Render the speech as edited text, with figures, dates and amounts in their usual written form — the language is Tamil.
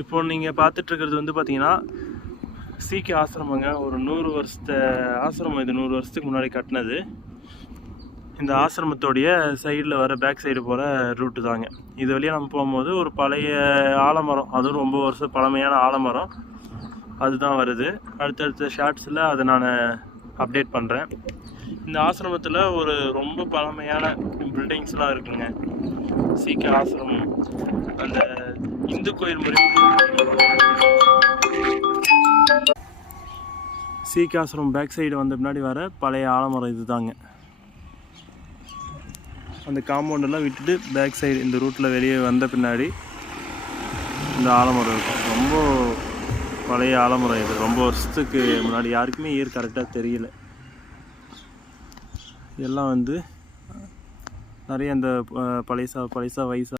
இப்போ நீங்கள் பார்த்துட்ருக்கிறது வந்து பார்த்தீங்கன்னா சீக்கிய ஆசிரமங்க. ஒரு 100 வருஷத்த ஆசிரமம் இது. 100 வருஷத்துக்கு முன்னாடி கட்டினது. இந்த ஆசிரமத்தோடைய சைடில் வர பேக் சைடு போகிற ரூட்டு தாங்க. இது வழியாக நம்ம போகும்போது ஒரு பழைய ஆலமரம், அதுவும் ரொம்ப வருஷம் பழமையான ஆலமரம் அதுதான் வருது. அடுத்தடுத்த ஷார்ட்ஸில் அதை நான் அப்டேட் பண்ணுறேன். இந்த ஆசிரமத்தில் ஒரு ரொம்ப பழமையான பில்டிங்ஸ்லாம் இருக்குங்க. சீக்கிய ஆசிரமம், அந்த இந்து கோயில் முறை சீக்கிய ஆசிரமம் பேக் சைடு வந்த பின்னாடி வர பழைய ஆலமரம் இது தாங்க. அந்த காம்பவுண்டெல்லாம் விட்டுட்டு பேக் சைடு இந்த ரூட்டில் வெளியே வந்த பின்னாடி இந்த ஆலமரம் இருக்கும். ரொம்ப பழைய ஆலமரம் இது. ரொம்ப வருஷத்துக்கு முன்னாடி யாருக்குமே இயர் கரெக்டாக தெரியல. எல்லாம் வந்து நிறைய அந்த பழைசா வயசா